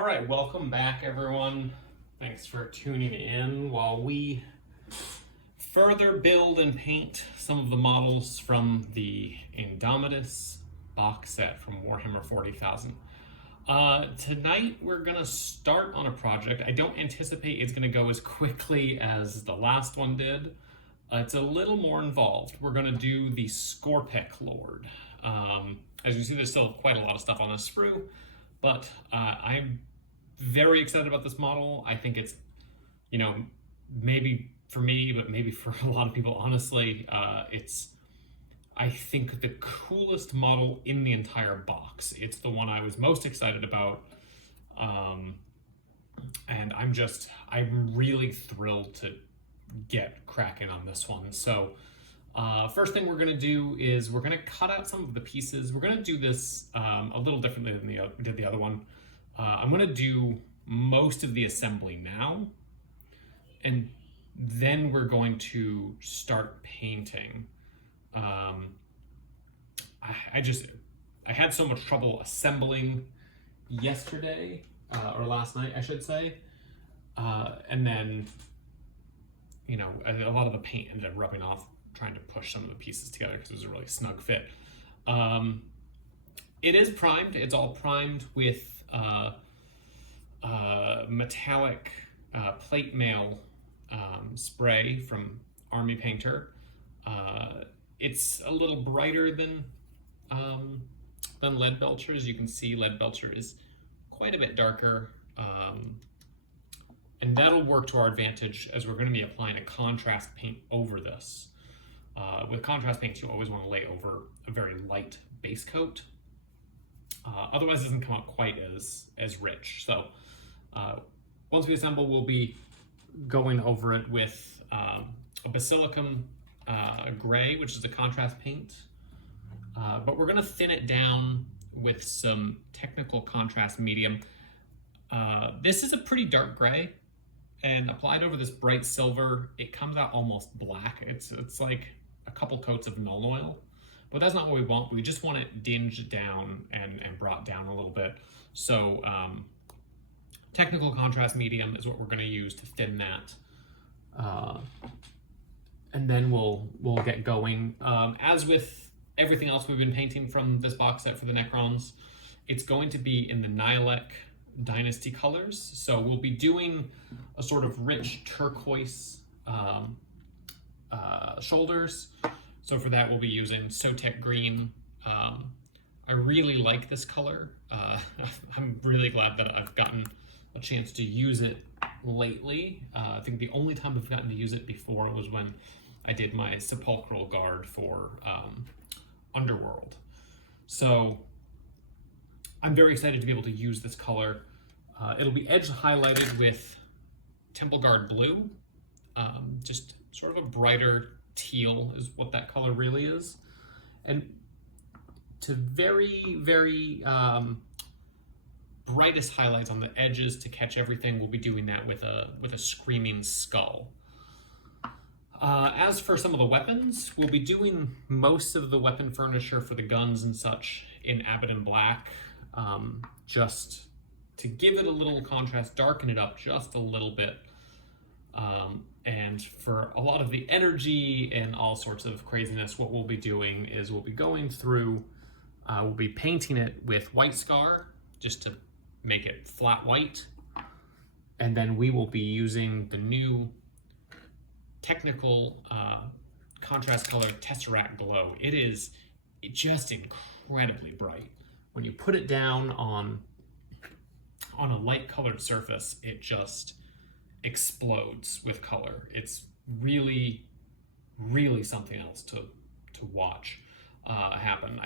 All right, welcome back, everyone. Thanks for tuning in while we further build and paint some of the models from the Indomitus box set from Warhammer 40,000. Tonight, we're going to start on a project. I don't anticipate it's going to go as quickly as the last one did. It's a little more involved. We're going to do the Skorpekh Lord. As you see, there's still quite a lot of stuff on this sprue, but I'm very excited about this model. I think it's, maybe for me, but maybe for a lot of people, honestly, it's, I think, the coolest model in the entire box. It's the one I was most excited about. And I'm really thrilled to get cracking on this one. So first thing we're going to do is we're going to cut out some of the pieces. We're going to do this a little differently than we did the other one. I'm going to do most of the assembly now, and then we're going to start painting. I had so much trouble assembling yesterday, or last night, I should say. And then, a lot of the paint ended up rubbing off trying to push some of the pieces together because it was a really snug fit. It is primed. It's all primed with metallic plate mail spray from Army Painter. It's a little brighter than Lead Belcher. As you can see, Lead Belcher is quite a bit darker, and that'll work to our advantage as we're going to be applying a contrast paint over this. With contrast paints, you always want to lay over a very light base coat. Otherwise, it doesn't come out quite as rich. So once we assemble, we'll be going over it with a Basilicum gray, which is a contrast paint. But we're going to thin it down with some technical contrast medium. This is a pretty dark gray, and applied over this bright silver, it comes out almost black. It's like a couple coats of null oil. But that's not what we want. We just want it dinged down and brought down a little bit. So technical contrast medium is what we're going to use to thin that. And then we'll get going. As with everything else we've been painting from this box set for the Necrons, it's going to be in the Nihilakh dynasty colors. So we'll be doing a sort of rich turquoise shoulders. So for that, we'll be using Sotek Green. I really like this color. I'm really glad that I've gotten a chance to use it lately. I think the only time I've gotten to use it before was when I did my Sepulchral Guard for Underworld. So I'm very excited to be able to use this color. It'll be edge highlighted with Temple Guard Blue, just sort of a brighter teal is what that color really is. And to very, very brightest highlights on the edges to catch everything, we'll be doing that with a Screaming Skull. As for some of the weapons, we'll be doing most of the weapon furniture for the guns and such in Abaddon Black, just to give it a little contrast, darken it up just a little bit. And for a lot of the energy and all sorts of craziness, what we'll be doing is we'll be going through, we'll be painting it with White Scar just to make it flat white. And then we will be using the new technical contrast color Tesseract Glow. It is just incredibly bright. When you put it down on a light colored surface, it just explodes with color. It's really, really something else to watch happen.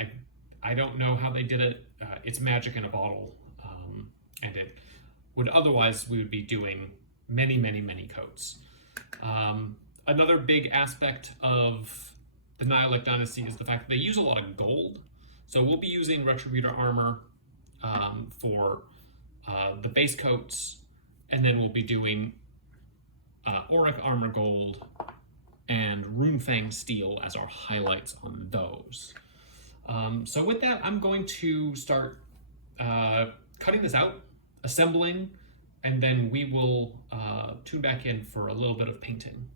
I don't know how they did it. It's magic in a bottle, and it would otherwise we would be doing many, many, many coats. Another big aspect of the Nihilakh Dynasty is the fact that they use a lot of gold. So we'll be using Retributor armor for the base coats, and then we'll be doing Auric Armor Gold and Runefang Steel as our highlights on those. So with that, I'm going to start cutting this out. assembling, and then we will tune back in for a little bit of painting.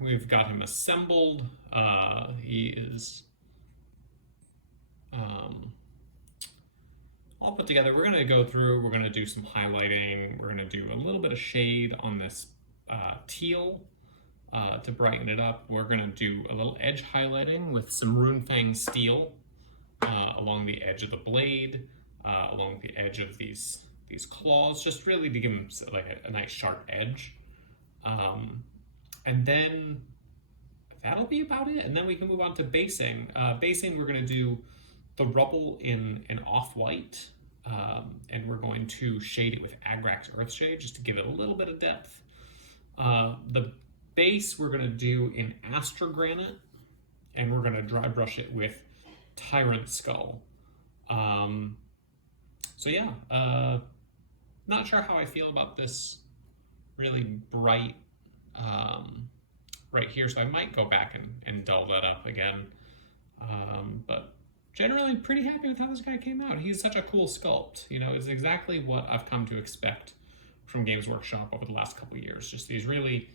We've got him assembled. He is all put together. We're going to go through, we're going to do some highlighting. We're going to do a little bit of shade on this teal to brighten it up. We're going to do a little edge highlighting with some Runefang steel along the edge of the blade, along the edge of these claws, just really to give him like a nice sharp edge. And then that'll be about it. And then we can move on to basing. Basing, we're going to do the rubble in off-white, and we're going to shade it with Agrax Earthshade just to give it a little bit of depth. The base we're going to do in Astrogranite, and we're going to dry brush it with Tyrant Skull. So yeah, not sure how I feel about this really bright right here, so I might go back and dull that up again. But generally pretty happy with how this guy came out. He's such a cool sculpt, you know, it's exactly what I've come to expect from Games Workshop over the last couple of years. Just these really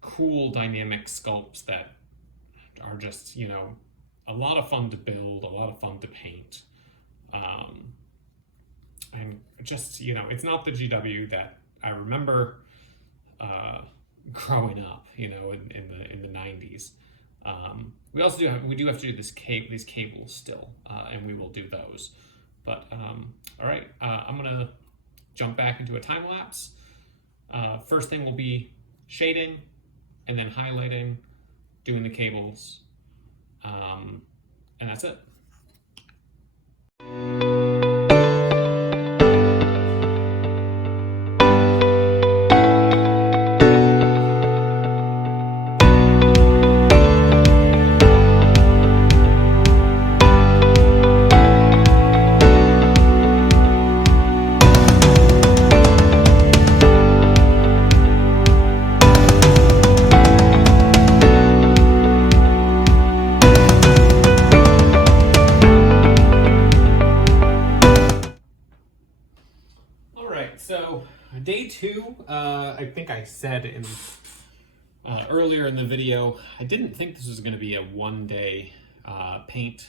cool dynamic sculpts that are just, you know, a lot of fun to build, a lot of fun to paint. And just, you know, it's not the GW that I remember growing up, you know, in the 90s. We also do have to do these cables still, and we will do those. But all right, I'm gonna jump back into a time lapse. First thing will be shading, and then highlighting, doing the cables, and that's it. So day two, I think I said in earlier in the video, I didn't think this was going to be a one-day paint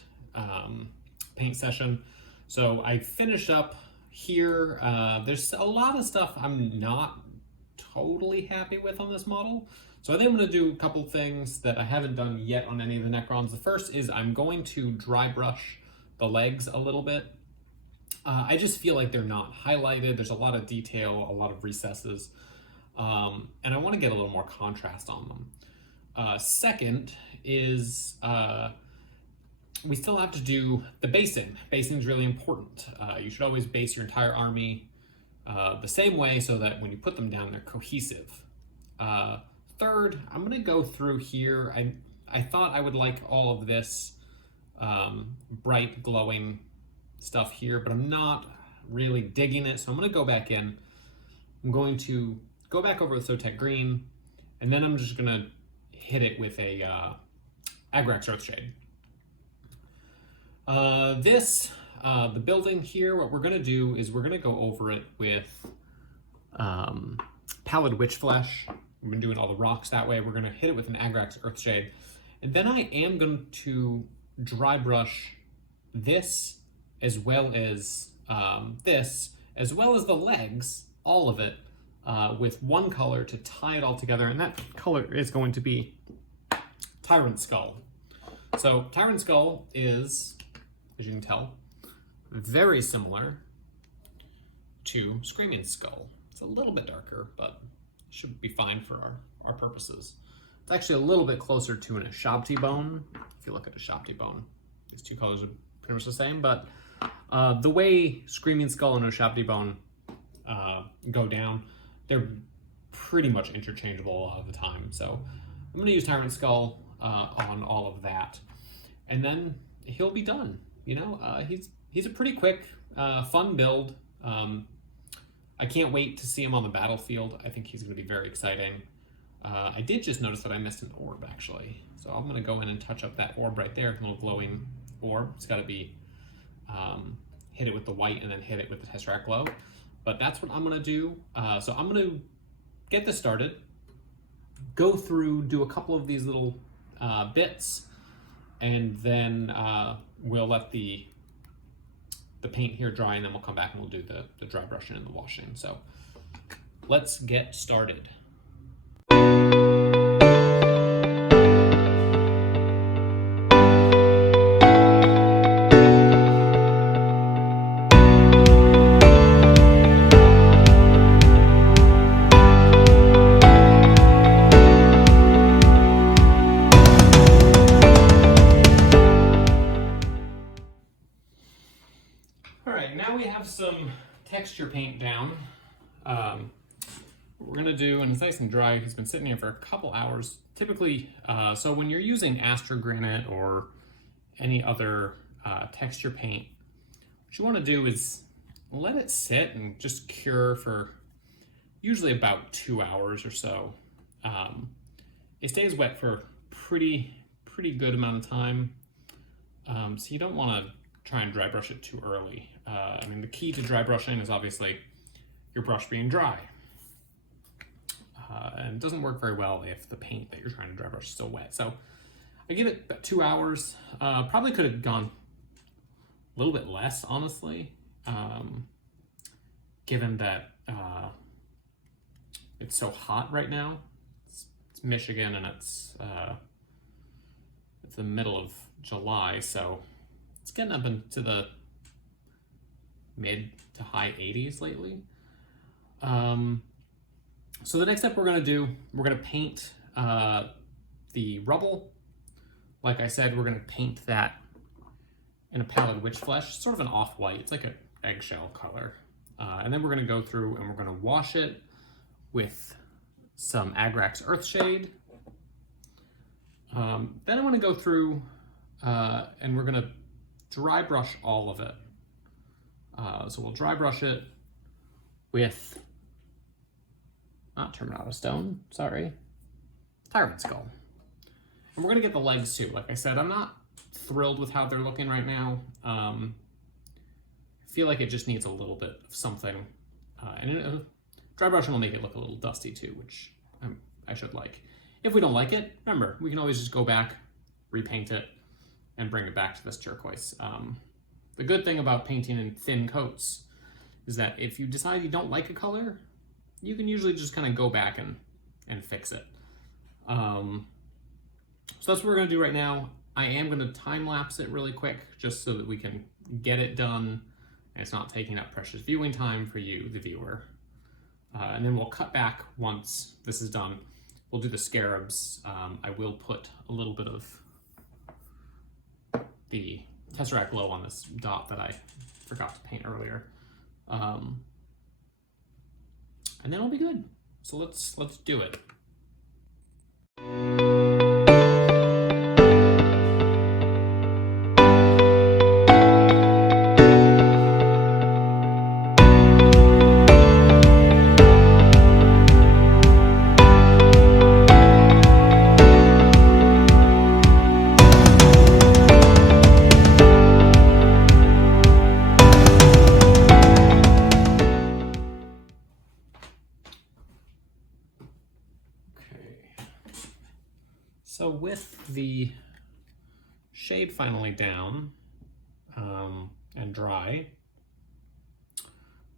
session. So I finished up here. There's a lot of stuff I'm not totally happy with on this model. So I think I'm going to do a couple things that I haven't done yet on any of the Necrons. The first is I'm going to dry brush the legs a little bit. I just feel like they're not highlighted. There's a lot of detail, a lot of recesses, and I want to get a little more contrast on them. Second is we still have to do the basing. Basing is really important. You should always base your entire army the same way so that when you put them down, they're cohesive. Third, I'm going to go through here. I thought I would like all of this bright glowing stuff here, but I'm not really digging it, so I'm going to go back in. I'm going to go back over with Sotek Green, and then I'm just going to hit it with a Agrax Earthshade. The building here, what we're going to do is we're going to go over it with Pallid Witch Flesh. We've been doing all the rocks that way. We're going to hit it with an Agrax Earthshade. And then I am going to dry brush this as well as as well as the legs, all of it, with one color to tie it all together. And that color is going to be Tyrant Skull. So Tyrant Skull is, as you can tell, very similar to Screaming Skull. It's a little bit darker, but should be fine for our purposes. It's actually a little bit closer to an Ashabti bone. If you look at Ashabti bone, these two colors are pretty much the same, but the way Screaming Skull and Ashabti bone go down, they're pretty much interchangeable a lot of the time. So I'm going to use Tyrant Skull on all of that, and then he'll be done. You know, he's a pretty quick, fun build. I can't wait to see him on the battlefield. I think he's going to be very exciting. I did just notice that I missed an orb, actually. So I'm going to go in and touch up that orb right there, a little glowing orb. It's got to be hit it with the white and then hit it with the Tesseract Glow. But that's what I'm going to do. So I'm going to get this started, go through, do a couple of these little bits, and then we'll let the paint here dry, and then we'll come back and we'll do the dry brushing and the washing. So let's get started. Some texture paint down. What we're gonna do, and it's nice and dry, it's been sitting here for a couple hours. Typically, so when you're using Astrogranite or any other texture paint, what you want to do is let it sit and just cure for usually about 2 hours or so. It stays wet for pretty good amount of time, so you don't want to try and dry brush it too early. I mean, the key to dry brushing is obviously your brush being dry. And it doesn't work very well if the paint that you're trying to dry brush is still wet. So I give it about 2 hours. Probably could have gone a little bit less, honestly, given that it's so hot right now. It's Michigan, and it's the middle of July, so it's getting up into the mid to high 80s lately. So the next step we're going to do, we're going to paint the rubble. Like I said, we're going to paint that in a Pallid Witch Flesh, sort of an off-white. It's like an eggshell color. And then we're going to go through and we're going to wash it with some Agrax Earthshade. Then I want to go through and we're going to dry brush all of it. So we'll dry brush it with, not Terminatus Stone, sorry, Tyrant Skull. And we're going to get the legs too. Like I said, I'm not thrilled with how they're looking right now. I feel like it just needs a little bit of something. And dry brushing will make it look a little dusty too, which I should like. If we don't like it, remember, we can always just go back, repaint it, and bring it back to this turquoise. The good thing about painting in thin coats is that if you decide you don't like a color, you can usually just kind of go back and fix it. So that's what we're going to do right now. I am going to time lapse it really quick just so that we can get it done and it's not taking up precious viewing time for you, the viewer. And then we'll cut back once this is done. We'll do the scarabs. I will put a little bit of the Tesseract glow on this dot that I forgot to paint earlier. And then it'll be good. So let's do it. So with the shade finally down and dry,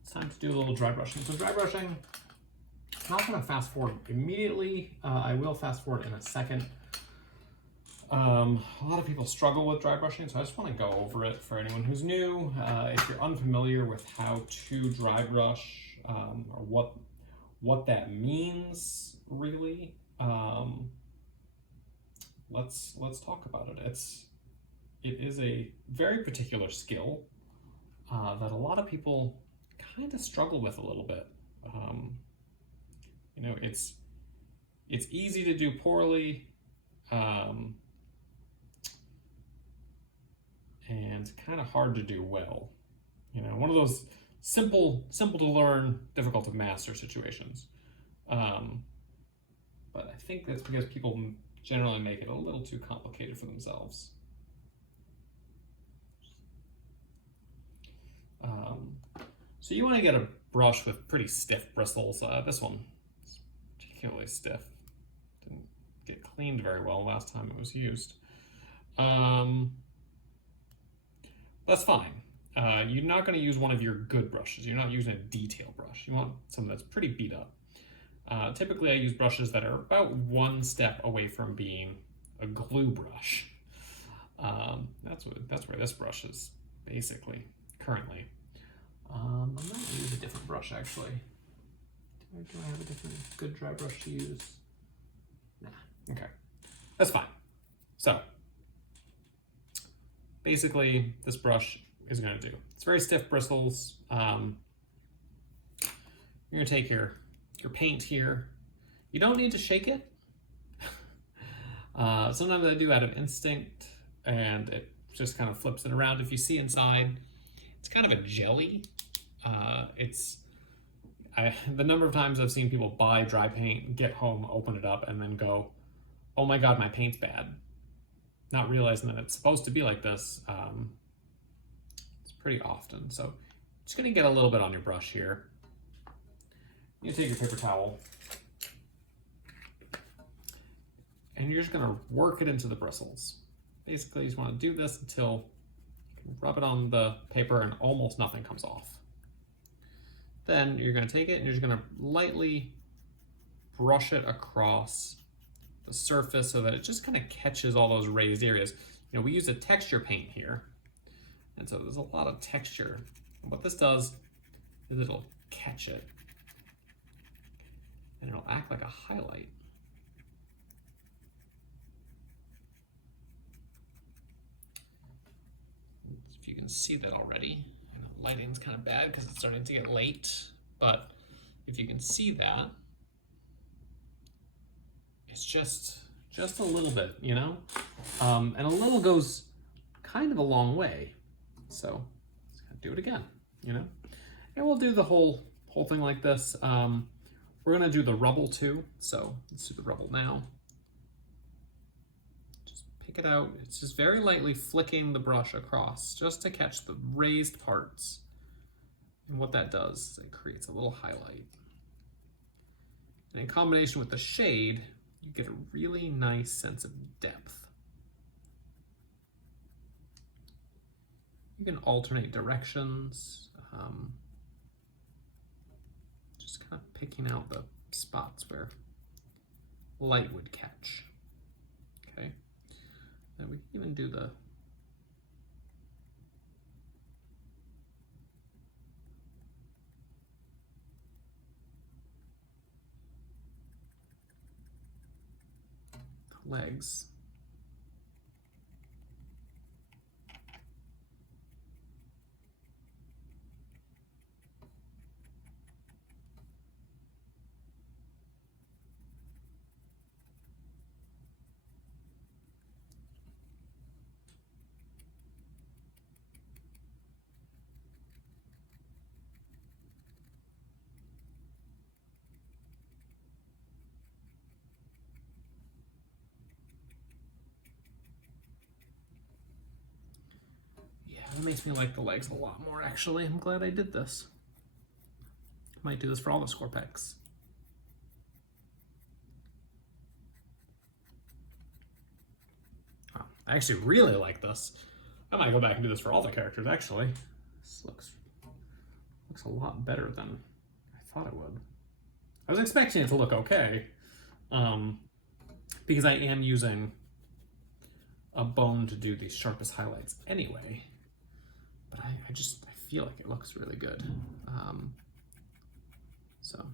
it's time to do a little dry brushing. So dry brushing, I'm not going to fast forward immediately. I will fast forward in a second. A lot of people struggle with dry brushing, so I just want to go over it for anyone who's new. If you're unfamiliar with how to dry brush or what that means, really. Let's talk about it. It is a very particular skill that a lot of people kind of struggle with a little bit. You know, it's easy to do poorly, and kind of hard to do well. You know, one of those simple to learn, difficult to master situations. But I think that's because people generally make it a little too complicated for themselves. So you want to get a brush with pretty stiff bristles. This one is particularly stiff. Didn't get cleaned very well last time it was used. That's fine. You're not going to use one of your good brushes. You're not using a detail brush. You want something that's pretty beat up. Typically I use brushes that are about one step away from being a glue brush. That's where this brush is basically currently. I'm going to use a different brush actually. Do I have a different good dry brush to use? Nah, okay. That's fine. So basically this brush is going to do. It's very stiff bristles. You're going to take your paint here. You don't need to shake it. Sometimes I do out of instinct and it just kind of flips it around. If you see inside, it's kind of a jelly. The number of times I've seen people buy dry paint, get home, open it up, and then go, oh my God, my paint's bad. Not realizing that it's supposed to be like this. It's pretty often. So just gonna get a little bit on your brush here. You take your paper towel and you're just gonna work it into the bristles. Basically, you just wanna do this until you can rub it on the paper and almost nothing comes off. Then you're gonna take it and you're just gonna lightly brush it across the surface so that it just kind of catches all those raised areas. You know, we use a texture paint here, and so there's a lot of texture. And what this does is it'll catch it, and it'll act like a highlight. If you can see that already. Lighting's kind of bad because it's starting to get late, but if you can see that, it's just a little bit, you know? And a little goes kind of a long way. So let's do it again, you know? And we'll do the whole thing like this. We're gonna do the rubble too, so let's do the rubble now. Just pick it out. It's just very lightly flicking the brush across just to catch the raised parts. And what that does is it creates a little highlight. And in combination with the shade, you get a really nice sense of depth. You can alternate directions, just kind of picking out the spots where light would catch. Okay, and we can even do the legs. It makes me like the legs a lot more, actually. I'm glad I did this. Might do this for all the Skorpeks. Oh, I actually really like this. I might go back and do this for all the characters, actually. This looks a lot better than I thought it would. I was expecting it to look okay, because I am using a bone to do these sharpest highlights anyway. But I feel like it looks really good. So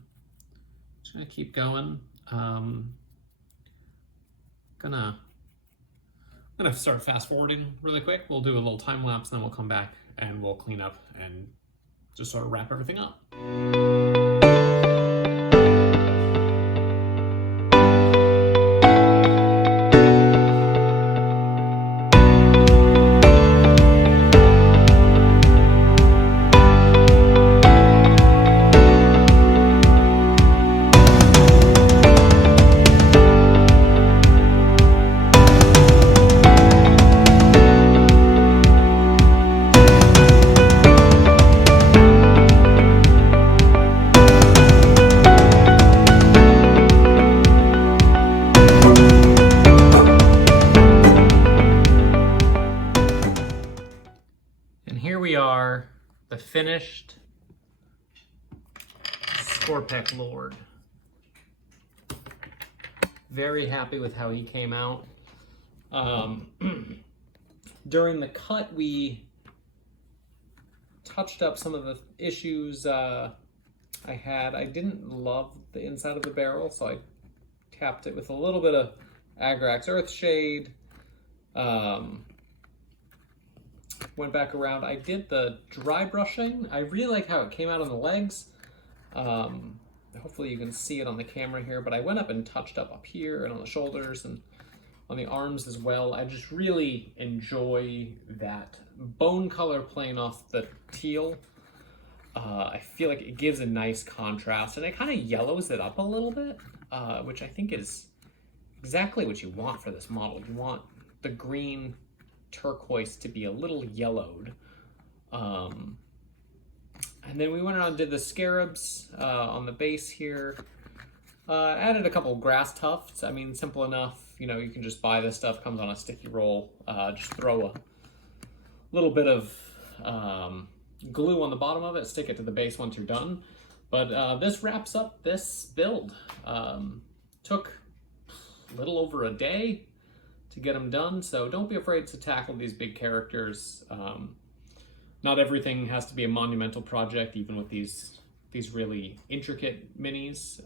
just gonna keep going. I'm gonna start fast forwarding really quick. We'll do a little time lapse, and then we'll come back and we'll clean up and just sort of wrap everything up. The finished Skorpekh Lord. Very happy with how he came out. During the cut, we touched up some of the issues I had. I didn't love the inside of the barrel, so I capped it with a little bit of Agrax Earthshade. Went back around. I did the dry brushing. I really like how it came out on the legs. Hopefully you can see it on the camera here, but I went up and touched up here and on the shoulders and on the arms as well. I just really enjoy that bone color playing off the teal. I feel like it gives a nice contrast, and it kind of yellows it up a little bit, which I think is exactly what you want for this model. You want the green turquoise to be a little yellowed. And then we went around and did the scarabs on the base here. Added a couple grass tufts. I mean, simple enough. You know, you can just buy this stuff, comes on a sticky roll. Just throw a little bit of glue on the bottom of it, stick it to the base once you're done. But this wraps up this build. Took a little over a day to get them done, so don't be afraid to tackle these big characters. Not everything has to be a monumental project, even with these really intricate minis.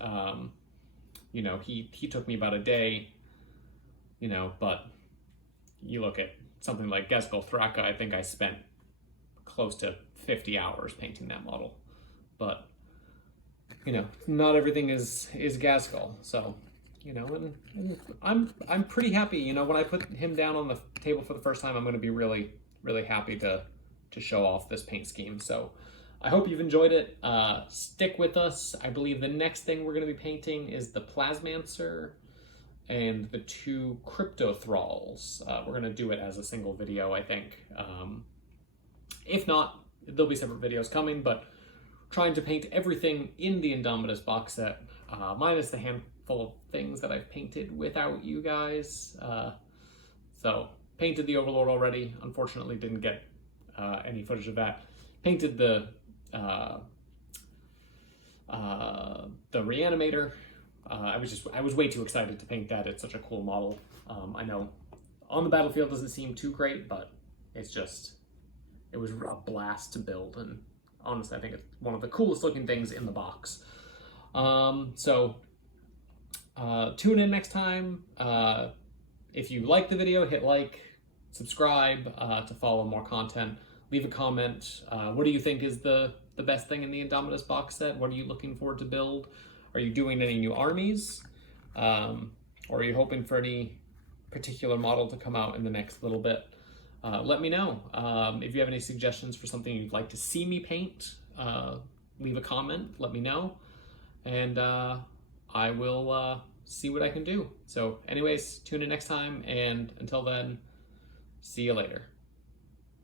You know, he took me about a day, you know, but you look at something like Ghazghkull Thraka, I think I spent close to 50 hours painting that model. But, you know, not everything is Ghazghkull, so, you know, and I'm pretty happy. You know, when I put him down on the table for the first time, I'm going to be really, really happy to show off this paint scheme. So I hope you've enjoyed it. Stick with us. I believe the next thing we're going to be painting is the Plasmancer and the 2 Crypto Thralls. We're going to do it as a single video, I think. If not, there'll be separate videos coming, but trying to paint everything in the Indomitus box set, minus the handful of things that I've painted without you guys. So painted the Overlord already. Unfortunately, didn't get any footage of that. Painted the Reanimator. I was way too excited to paint that. It's such a cool model. I know on the battlefield doesn't seem too great, but it was a blast to build, and honestly I think it's one of the coolest looking things in the box. So tune in next time. If you like the video, hit like, subscribe to follow more content. Leave a comment. What do you think is the best thing in the Indomitus box set? What are you looking forward to build? Are you doing any new armies? Or are you hoping for any particular model to come out in the next little bit? Let me know. If you have any suggestions for something you'd like to see me paint, leave a comment, let me know, and I will see what I can do. So anyways, tune in next time, and until then, see you later.